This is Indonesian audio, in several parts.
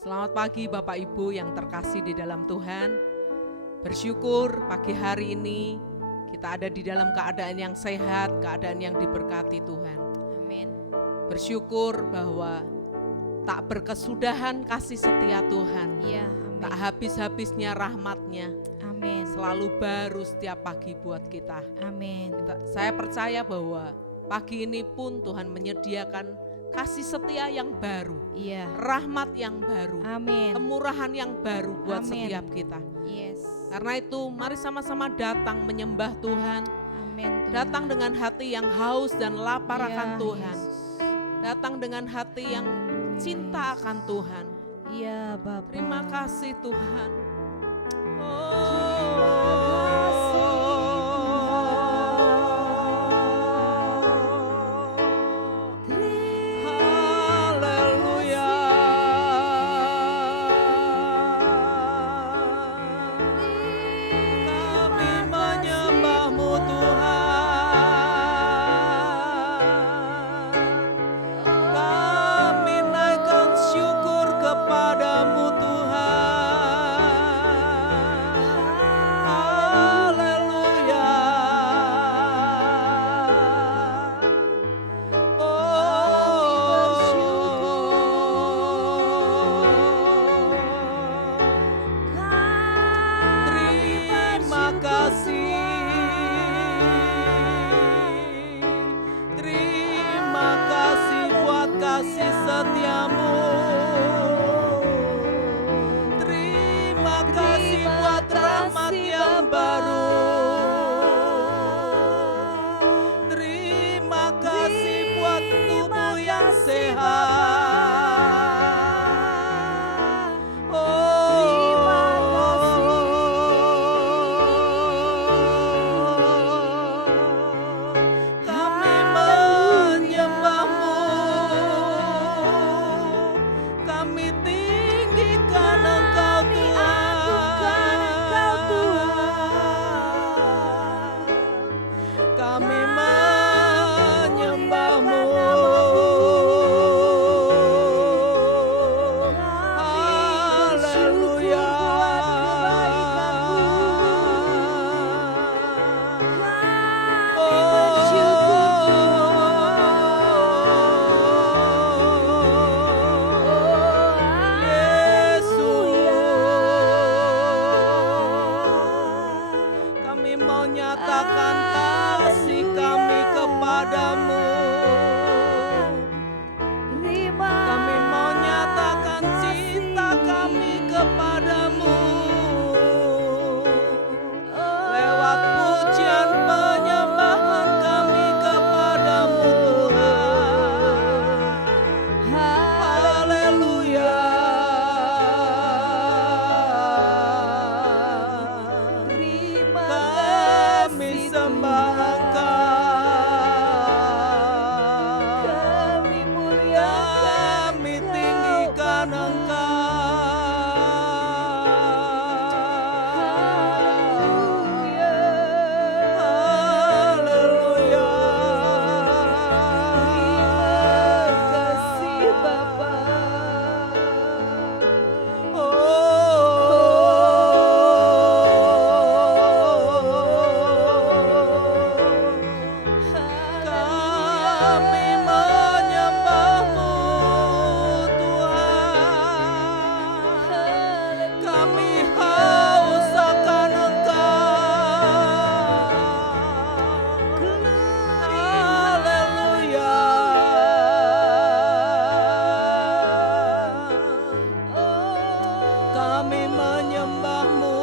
Selamat pagi Bapak Ibu yang terkasih di dalam Tuhan. Bersyukur pagi hari ini kita ada di dalam keadaan yang sehat, keadaan yang diberkati Tuhan. Amin. Bersyukur bahwa tak berkesudahan kasih setia Tuhan. Ya, amin. Tak habis-habisnya rahmat-Nya. Amin. Selalu baru setiap pagi buat kita. Amin. Saya percaya bahwa pagi ini pun Tuhan menyediakan kasih setia yang baru, Iya. rahmat yang baru, Amin. kemurahan yang baru buat Amin. setiap kita. Yes. Karena itu mari sama-sama datang menyembah Tuhan. Amin. Tuhan. Datang dengan hati yang haus dan lapar Ya, akan Tuhan. Yesus. Datang dengan hati yang Haleluya, cinta Yesus. akan Tuhan. Iya, Bapa. Terima kasih Tuhan. Haleluya. Kami menyembah-Mu Tuhan. Kami naikkan syukur kepada-Mu Tuhan. Haleluya. Terima kasih. Terima kasih buat kasih setia-Mu. Terima kasih buat rahmat yang baru. Terima kasih buat tubuh yang sehat. Kami menyembah-Mu. Kami tinggikan Engkau Tuhan. Kami menyembah-Mu. Haleluya. Kami mau nyatakan kasih kami kepadamu. Kami mau nyatakan cinta kami kepadamu. Lewat pujian penyembahan kami kepadamu Tuhan. Haleluya. Kami sembah Engkau. Kami tinggikan Haleluya. Kami menyembah-Mu Tuhan. Kami haus akan Engkau. Haleluya. Kami menyembah-Mu.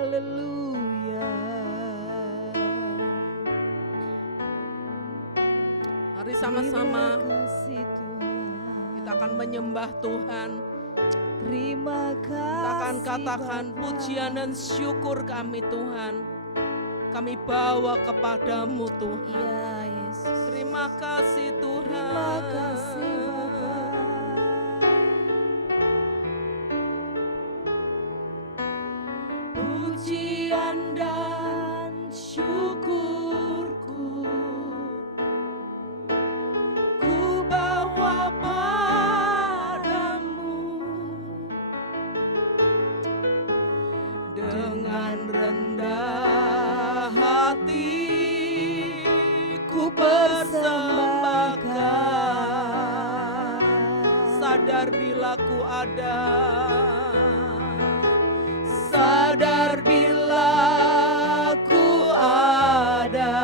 Haleluya. Mari sama-sama kita akan menyembah Tuhan. Terima kasih. Kita akan katakan pujian dan syukur kami Tuhan. Kami bawa kepadamu Tuhan. Ya Yesus. Terima kasih dan syukurku ku bawa padamu. Dengan rendah hati ku persembahkan, sadar bila ku ada, sadar bila ku ada,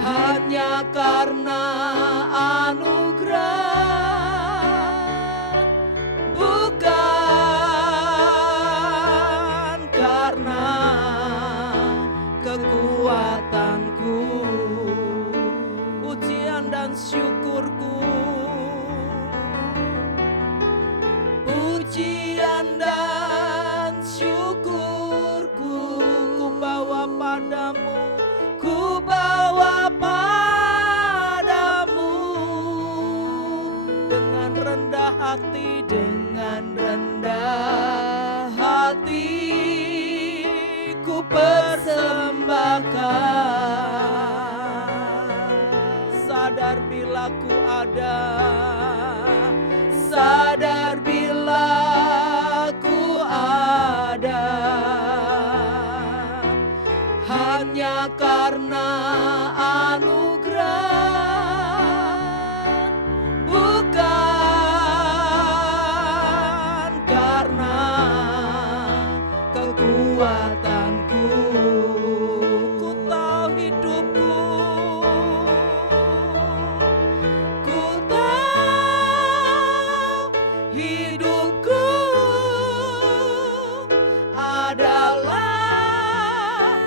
hanya karena anugerah, bukan karena kekuatanku. Pujian dan syukurku, pujian dan syukurku ku bawa padamu, ku bawa padamu. Dengan rendah hati, dengan rendah hati ku persembahkan, sadar bila ku ada, sadar bila ku ada, hanya karena anugerah, bukan karena kekuatanku. Ku tahu hidupku, ku tahu hidupku adalah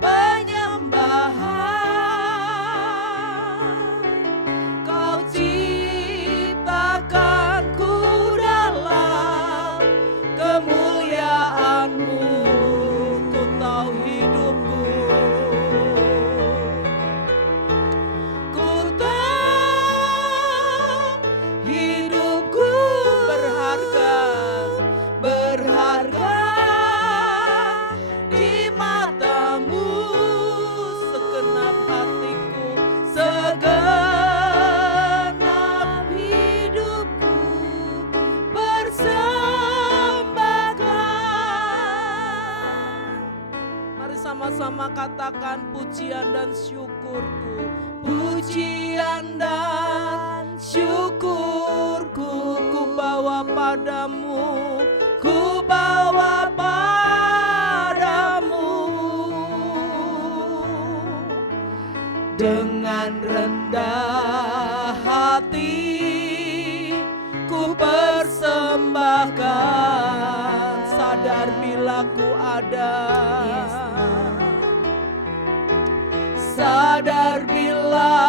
penyembahan. Kau ciptakanku dalam kemuliaan-Mu. Ku tahu hidupku, ku tahu hidupku berharga, berharga di mata-Mu. Segenap hatiku, segenap hidupku persembahkan. Mari sama-sama katakan pujian dan syukurku, pujian dan syukurku ku bawa padamu, ku bawa padamu. Dengan rendah hati ku persembahkan, sadar bila ku ada, sadar bila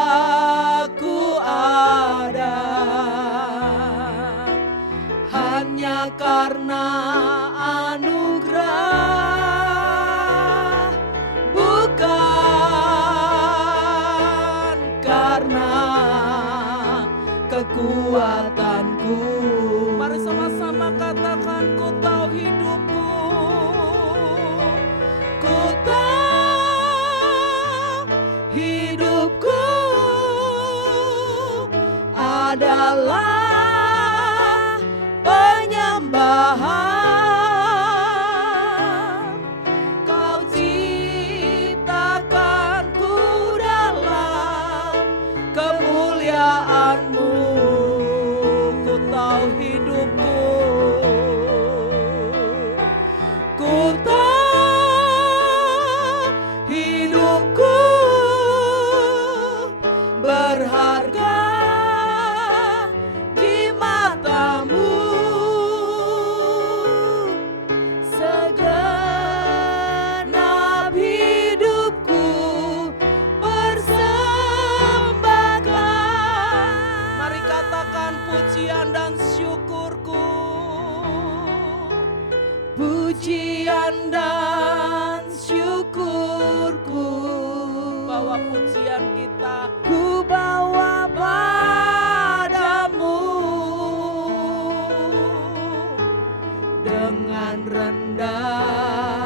ku ada, hanya karena anugerah, bukan karena kekuatanku. Mari sama-sama katakan, ku tahu hidupku, ku tahu hidupku adalah penyembahan. Kau ciptakanku dalam kemuliaan-Mu. Ku tahu hidupku, ku tahu hidupku berharga di mata-Mu. Segenap hidupku persembahkan. Mari katakan pujian dan syukurku, pujian dan syukurku. Bawa pujian kita, ku bawa padamu. Dengan rendah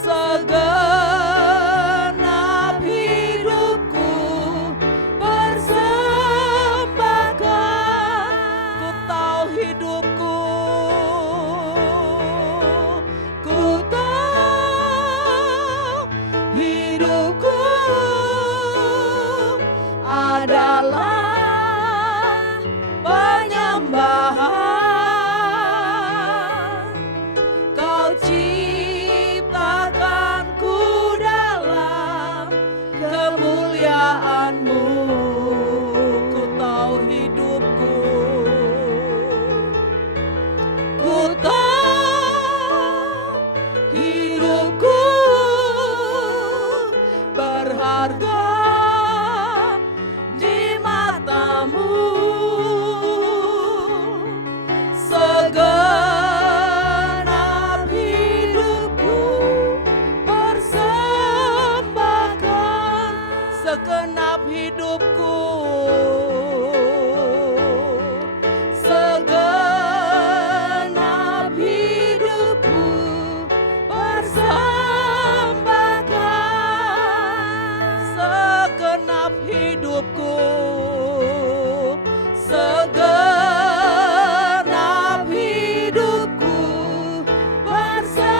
segenap hidupku persembahkan. Ku tahu hidupku, Ku tahu hidupku adalah penyembahan. Kau ciptakanku dalam kemuliaan-Mu. ku tahu hidupku, Ku tahu hidupku berharga di mata-Mu. Segenap hidupku persembahkan. segenap hidupku, Segenap hidupku persembahkan. segenap hidupku, Segenap hidupku persembahkan.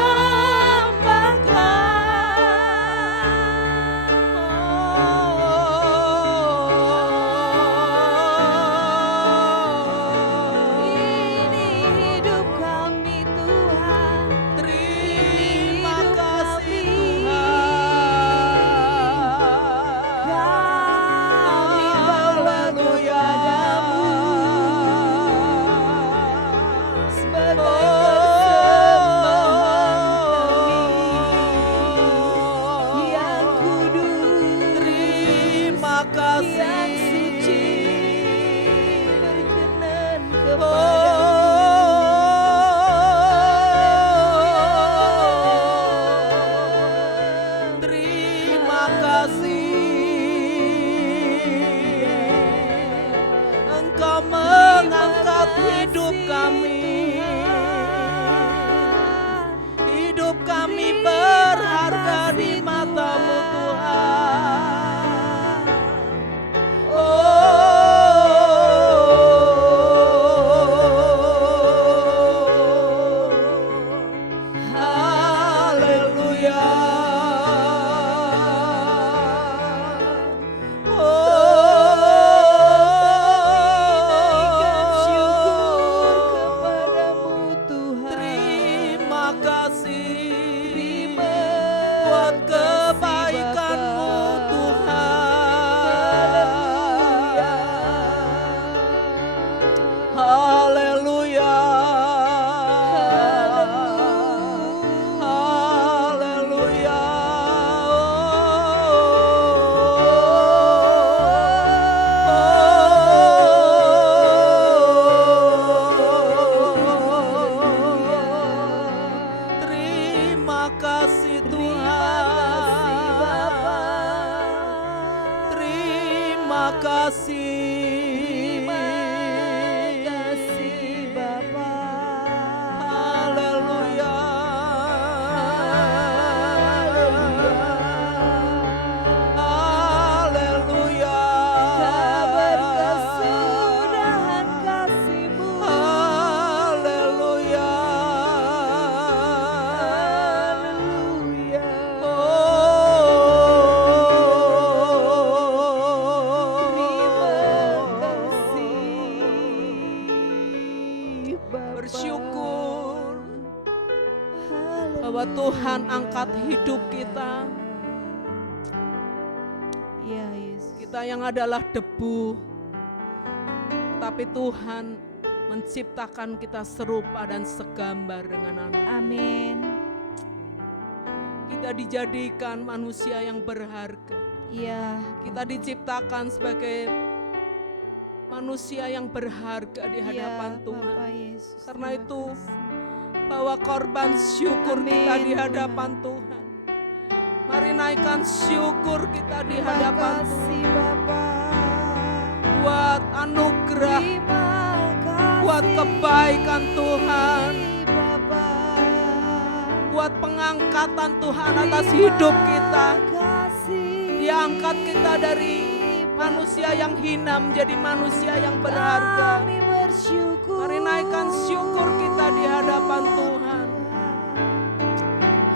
Ini hidup kami Tuhan. terima Hidup kasih kami. Kami bawa kepadamu sebagai persembahan kami yang kudus, Terima kasih. yang suci, berkenan kepadamu. Terima kasih. Engkau mengangkat hidup kami. Hidup kami berharga di mata-Mu Tuhan. Haleluya. Naikkan syukur kepadamu Tuhan. Terima kasih Terima buat kasih, kebaikan-Mu Bapa. Tuhan. Haleluya. Haleluya. Terima kasih Tuhan. Terima kasih. Bapa. Haleluya. Haleluya. Kabar kesudahan kasih-Mu. Haleluya. Haleluya. Terima kasih, Bapa. Bersyukur bahwa Haleluya. Tuhan angkat hidup kita. Ya Yesus. Kita yang adalah debu, tapi Tuhan menciptakan kita serupa dan segambar dengan anak. Amin. Kita dijadikan manusia yang berharga. Ya. Kita diciptakan sebagai manusia yang berharga di hadapan Ya, Tuhan. Bapak Yesus. Karena Terima itu, kasih. bawa korban syukur kita Amin, di hadapan Tuhan. Mari naikkan syukur kita di Terima hadapan Tuhan. kasih Bapak. Buat anugerah, Terima kasih buat kebaikan Tuhan, Bapak. buat pengasihan pengangkatan Tuhan atas hidup kita. Dia angkat kita dari manusia yang hina menjadi manusia yang berharga. Kami bersyukur. Mari naikkan syukur kita di hadapan Tuhan.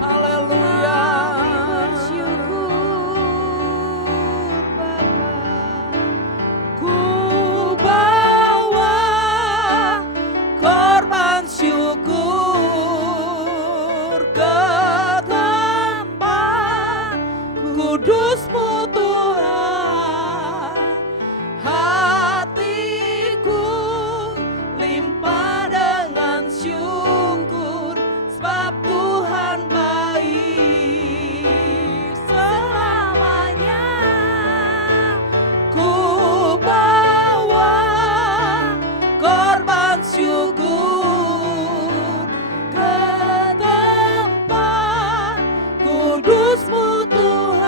Haleluya. Kami bersyukur Bapa. Ku bawa korban syukur ke tempat kudus-Mu Tuhan. Hatiku limpah dengan syukur sebab Tuhan baik selamanya. Ku bawa korban syukur ke tempat kudus-Mu Tuhan.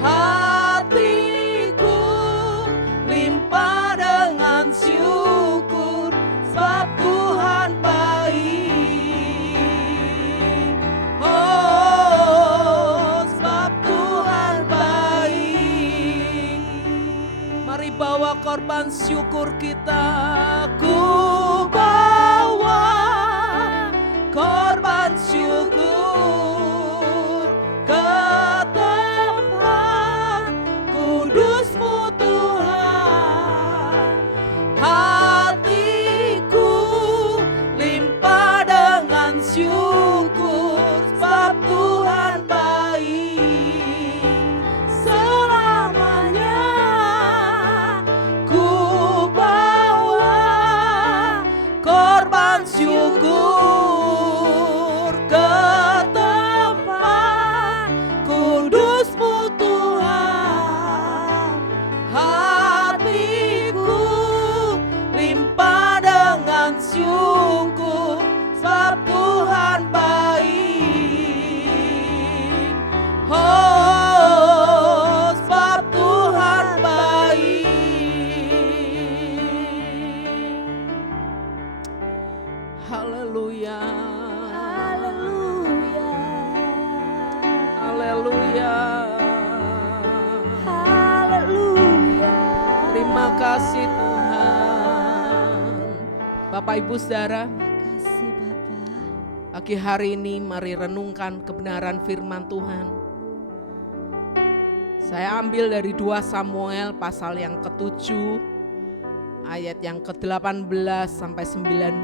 Hatiku limpah dengan syukur sebab Tuhan baik. Oh, sebab Tuhan baik. Mari bawa korban syukur kita. Ku bawa korban syukur ke tempat kudus-Mu Tuhan. Hatiku limpah dengan syukur sebab Tuhan baik selamanya. Ku bawa korban syukur ke tempat kudus-Mu Tuhan. Hatiku limpah dengan syukur sebab Tuhan baik. Oh, sebab Tuhan baik. Haleluya. Haleluya. Haleluya. Haleluya. Terima kasih Tuhan. Bapak Ibu Saudara, Kasih Bapa. pagi hari ini mari renungkan kebenaran firman Tuhan. Saya ambil dari 2 Samuel pasal yang ke-7 ayat yang ke-18 sampai 19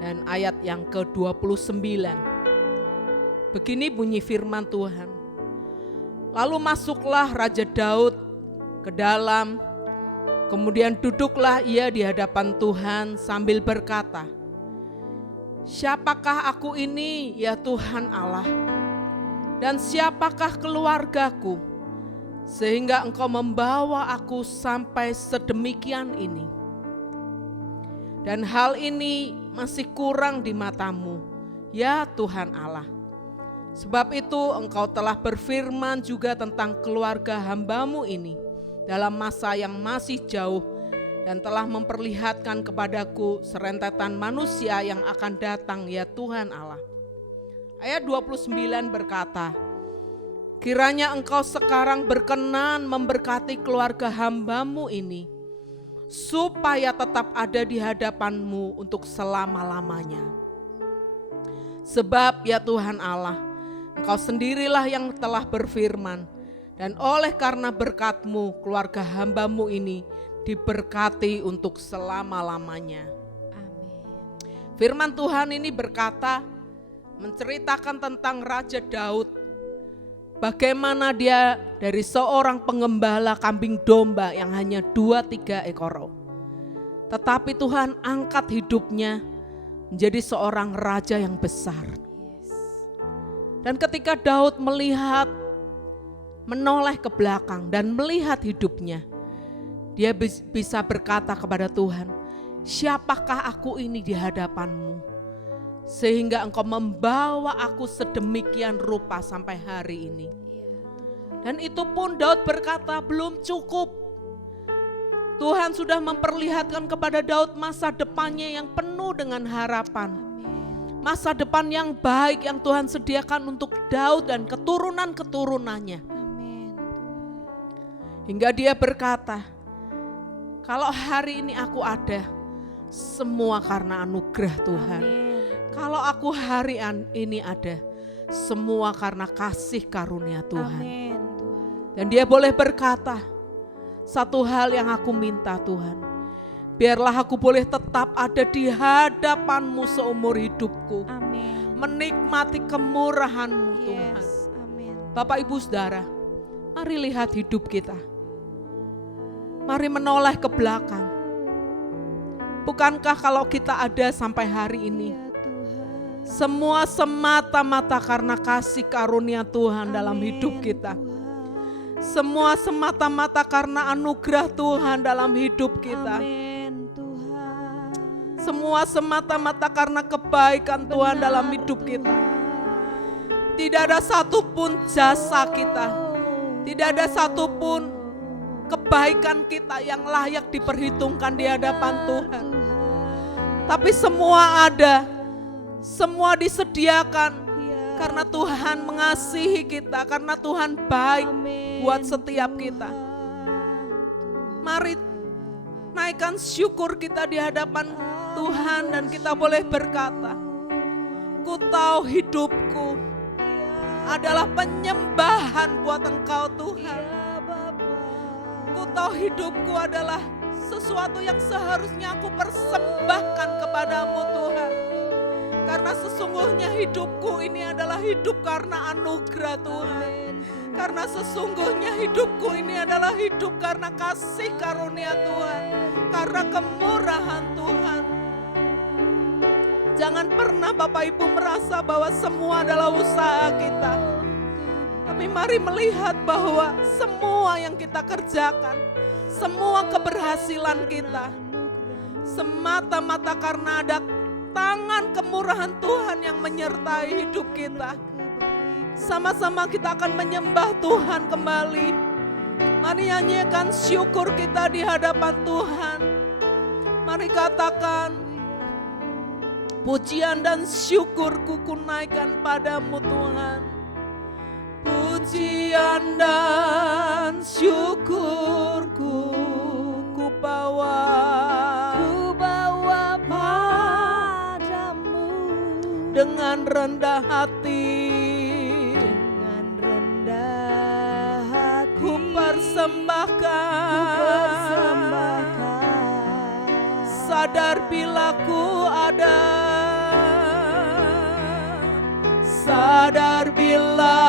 dan ayat yang ke-29. Begini bunyi firman Tuhan. Lalu masuklah Raja Daud ke dalam, kemudian duduklah ia di hadapan Tuhan sambil berkata, "Siapakah aku ini, ya Tuhan Allah? Dan siapakah keluargaku, sehingga Engkau membawa aku sampai sedemikian ini? Dan hal ini masih kurang di mata-Mu, ya Tuhan Allah. Sebab itu Engkau telah berfirman juga tentang keluarga hamba-Mu ini dalam masa yang masih jauh, dan telah memperlihatkan kepadaku serentetan manusia yang akan datang, ya Tuhan Allah." Ayat 29 berkata, "Kiranya Engkau sekarang berkenan memberkati keluarga hamba-Mu ini, supaya tetap ada di hadapan-Mu untuk selama-lamanya. Sebab ya Tuhan Allah, Engkau sendirilah yang telah berfirman, dan oleh karena berkat-Mu keluarga hamba-Mu ini diberkati untuk selama-lamanya." Amin. Firman Tuhan ini berkata, menceritakan tentang Raja Daud. Bagaimana dia dari seorang pengembala kambing domba yang hanya 2-3 ekor. Tetapi Tuhan angkat hidupnya menjadi seorang raja yang besar. Dan ketika Daud menoleh ke belakang dan melihat hidupnya, dia bisa berkata kepada Tuhan, "Siapakah aku ini di hadapan-Mu, sehingga Engkau membawa aku sedemikian rupa sampai hari ini?" Dan itu pun Daud berkata belum cukup. Tuhan sudah memperlihatkan kepada Daud masa depannya yang penuh dengan harapan. masa depan yang baik yang Tuhan sediakan untuk Daud dan keturunan-keturunannya. Amin. Hingga dia berkata, kalau hari ini aku ada, semua karena anugerah Tuhan. Amin. Kalau aku hari ini ada, semua karena kasih karunia Tuhan. Amin, Tuhan. Dan dia boleh berkata, satu hal yang aku minta Tuhan, biarlah aku boleh tetap ada di hadapan-Mu seumur hidupku. Amin. Menikmati kemurahan-Mu Tuhan. Yes. Amin. Bapak Ibu Saudara, mari lihat hidup kita. Mari menoleh ke belakang. Bukankah kalau kita ada sampai hari ini, Ya Tuhan. semua semata-mata karena kasih karunia Tuhan dalam Amin, hidup kita. Tuhan. Semua semata-mata karena anugerah Tuhan dalam hidup kita. Amin, Tuhan. Semua semata-mata karena kebaikan Tuhan Benar, dalam hidup kita. Tuhan. Tidak ada satupun jasa kita, tidak ada satupun kebaikan kita yang layak diperhitungkan di hadapan Tuhan. Tapi semua ada, semua disediakan karena Tuhan mengasihi kita, karena Tuhan baik buat setiap kita. Mari naikkan syukur kita di hadapan Tuhan dan kita boleh berkata, ku tahu hidupku adalah penyembahan buat Engkau Tuhan. Ku tahu hidupku adalah sesuatu yang seharusnya aku persembahkan kepadamu Tuhan. Karena sesungguhnya hidupku ini adalah hidup karena anugerah Tuhan. Karena sesungguhnya hidupku ini adalah hidup karena kasih karunia Tuhan. Karena kemurahan Tuhan. Jangan pernah Bapak Ibu merasa bahwa semua adalah usaha kita. Tapi mari melihat bahwa semua yang kita kerjakan, semua keberhasilan kita, semata-mata karena ada tangan kemurahan Tuhan yang menyertai hidup kita. Sama-sama kita akan menyembah Tuhan kembali. Mari nyanyikan syukur kita di hadapan Tuhan. Mari katakan, pujian dan syukurku ku naikkan padamu Tuhan. Pujian dan syukurku ku bawa padamu dengan rendah hati. Dengan rendah hati Ku persembahkan, sadar bila ku ada, sadar bila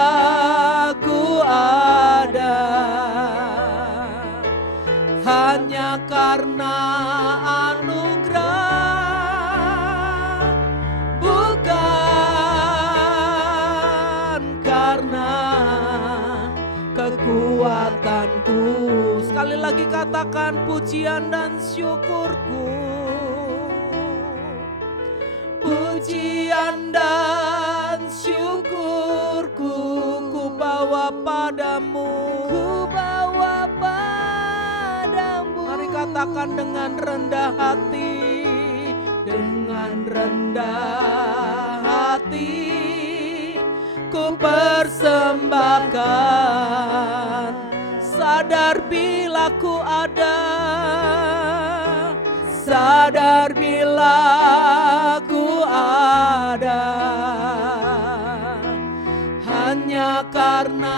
ku ada, hanya karena anugerah, bukan karena kekuatanku. Sekali lagi katakan, pujian dan syukurku, pujian dan syukurku ku bawa padamu. ku bawa padamu. Mari katakan dengan rendah hati, dengan rendah hati ku persembahkan, sadar bila ku ada, sadar bila ku ada, hanya karena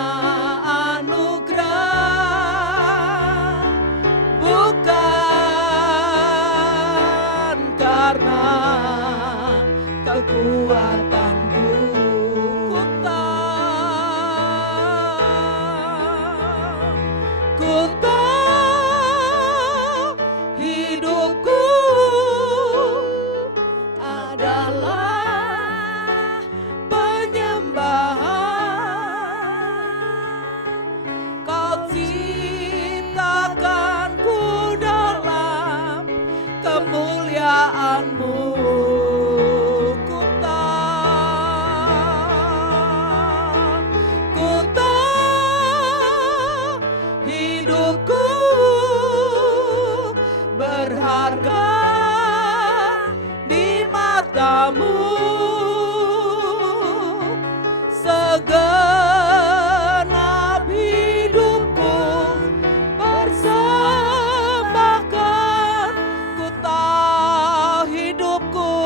anugerah, bukan karena kekuatanku. Ku tahu hidupku adalah penyembahan segenap hidupku persembahkan. Ku tahu hidupku,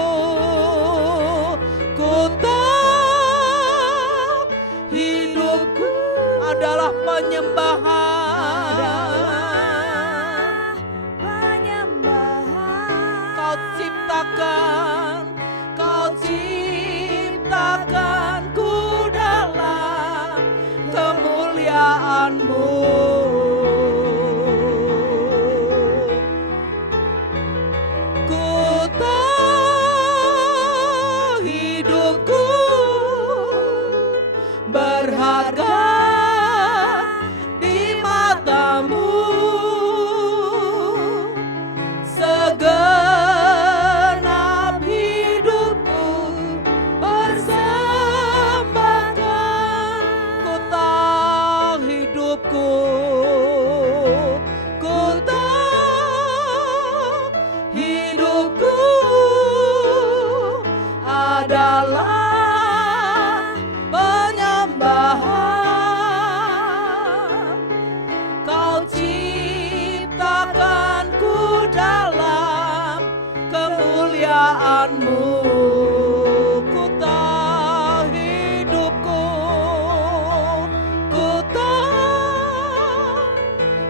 ku tahu hidupku adalah penyembahan. Kau ciptakan ku dalam kemuliaan-Mu. Ku tahu hidupku berharga di mata-Mu. Segenap hidupku persembahkan. Ku tahu hidupku, ku tahu hidupku adalah penyembahan. Kau ciptakan ku dalam kemuliaan-Mu. Ku tahu hidupku, ku tahu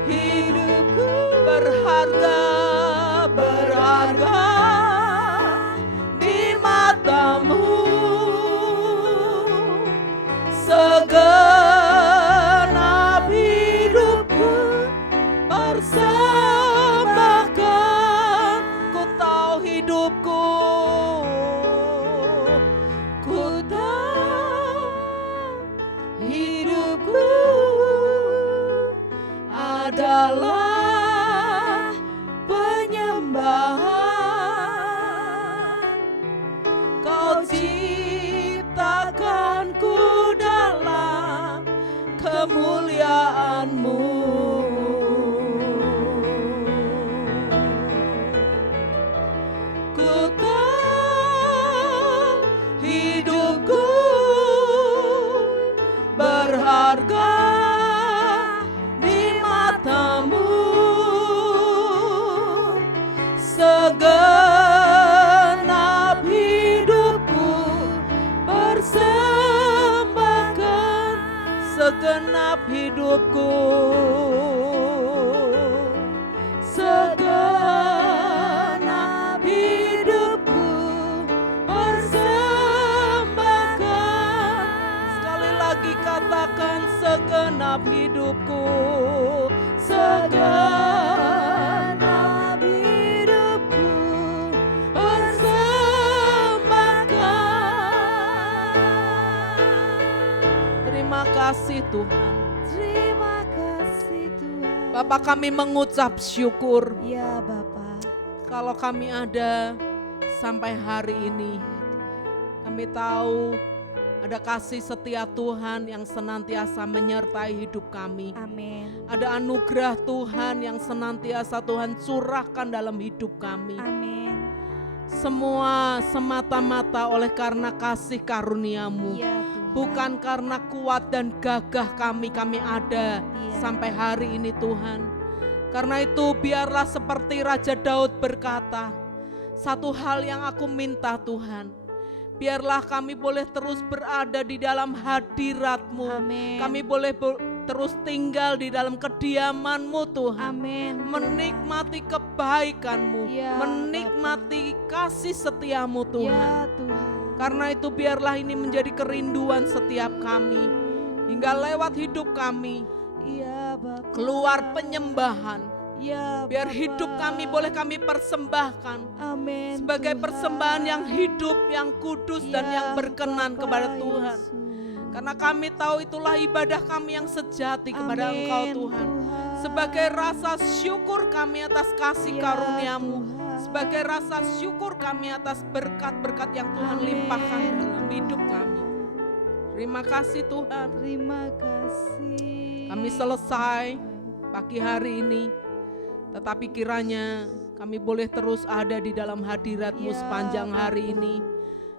hidupku berharga, berharga di mata-Mu. Segenap hidupku persembahkan. Ku tahu hidupku, ku tahu hidupku adalah penyembahan. Kau ciptakan ku dalam kemuliaan-Mu. Ku tahu hidupku berharga di mata-Mu. Segenap hidupku persembahkan. Segenap hidupku, segenap hidupku persembahkan. Sekali lagi katakan segenap hidupku, segenap hidupku persembahkan. Terima kasih Tuhan. Terima kasih Tuhan. Bapa, kami mengucap syukur Ya Bapa. kalau kami ada sampai hari ini. Kami tahu ada kasih setia Tuhan yang senantiasa menyertai hidup kami. Amin. Ada anugerah Tuhan yang senantiasa Tuhan curahkan dalam hidup kami. Amin. Semua semata-mata oleh karena kasih karunia-Mu. Ya Tuhan. Bukan karena kuat dan gagah kami ada Iya. sampai hari ini Tuhan. Karena itu biarlah seperti Raja Daud berkata, satu hal yang aku minta Tuhan, biarlah kami boleh terus berada di dalam hadirat-Mu. Amin. Kami boleh terus tinggal di dalam kediaman-Mu Tuhan. Amin. Menikmati kebaikan-Mu, Ya, menikmati kasih setia-Mu Tuhan. Ya Tuhan. Karena itu biarlah ini menjadi kerinduan setiap kami. Hingga lewat hidup kami Ya Bapa. keluar penyembahan. Ya Biar Bapa. hidup kami boleh kami persembahkan Amin. sebagai Tuhan. persembahan yang hidup, yang kudus dan Ya yang berkenan Bapa kepada Tuhan. Yesus. Karena kami tahu itulah ibadah kami yang sejati kepada Amin, Engkau Tuhan. Sebagai rasa syukur kami atas kasih Ya karunia-Mu. Tuhan. Sebagai rasa syukur kami atas berkat-berkat yang Tuhan Amin, limpahkan dalam Tuhan. hidup kami. Terima kasih Tuhan. Terima kasih. Kami selesai pagi hari ini. Tetapi kiranya kami boleh terus ada di dalam hadirat-Mu Ya, sepanjang hari Bapa. ini.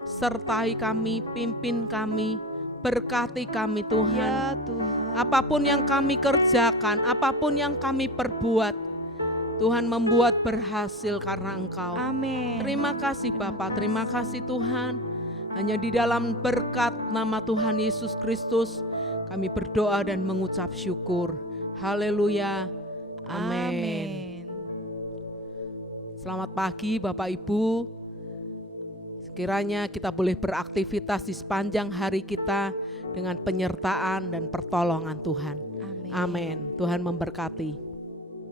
Sertai kami, pimpin kami, berkati kami Tuhan. Ya Tuhan. Apapun yang kami kerjakan, apapun yang kami perbuat, Tuhan membuat berhasil karena Engkau. Amin. Terima kasih Bapa, terima kasih Tuhan. Hanya di dalam berkat nama Tuhan Yesus Kristus kami berdoa dan mengucap syukur. Haleluya. Amin. Selamat pagi Bapak Ibu. Sekiranya kita boleh beraktivitas di sepanjang hari kita dengan penyertaan dan pertolongan Tuhan. Amin. Tuhan memberkati.